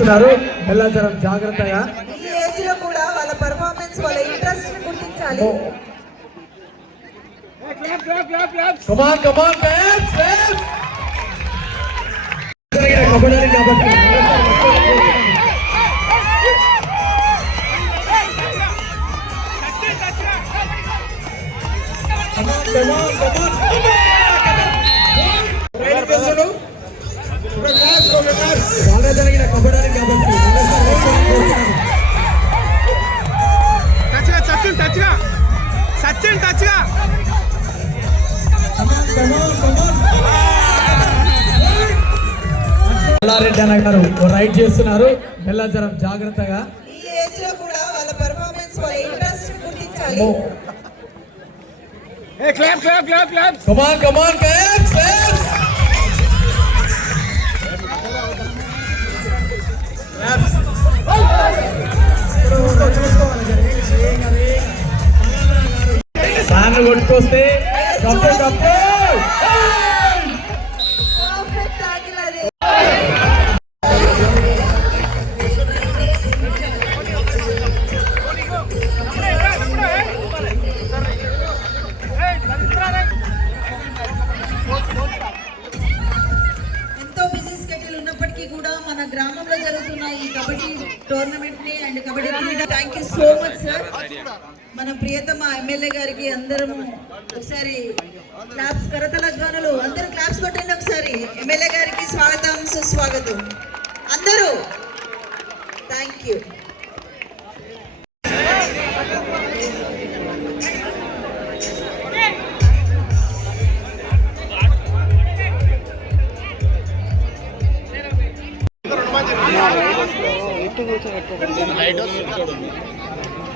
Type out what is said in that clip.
వెళ్ళాచరం జాగ్రత్తగా ఈ ఏజ్ లో కూడా వాళ్ళ పర్ఫార్మెన్స్ వాళ్ళ ఇంట్రెస్ట్ ని గుర్తించాలి. కమాన్ కమాన్ క్లాప్స్ క్లాప్స్ కబడ్డీ కాబట్టి బాగా జరిగిన కబడ్డీ కాబట్టి సచిన్ టచ్గా ఎల్లారెడ్డి అన్న గారు రైడ్ చేస్తున్నారు. వెళ్ళాచరం జాగ్రత్తగా ఈ ఏజ్ లో కూడా వాళ్ళ పర్ఫార్మెన్స్ వాళ్ళ ఇంట్రెస్ట్ ని గుర్తించాలి. కమాన్ కమాన్ క్లాప్స్ క్లాప్స్ సార్లు కొట్టుకొస్తే డబ్బు డబ్బు పర్ఫెక్ట్ టాకిల్ అది. ఎంతో బిజీ స్కెడ్యూల్ ఉన్నప్పటికీ కూడా మన గ్రామంలో జరుగుతున్న ఈ కబడ్డీ టోర్నమెంట్ ని అండ్ కబడ్డీ క్రీడ thank you so much sir. మన ప్రియతమ ఎమ్మెల్యే గారికి అందరం ఒకసారి క్లాప్స్ కరతల ధ్వనులు అందరూ క్లాప్స్ కొట్టండి ఒకసారి. ఎమ్మెల్యే గారికి స్వాగతం సుస్వాగతం అందరూ. Thank you. లైట్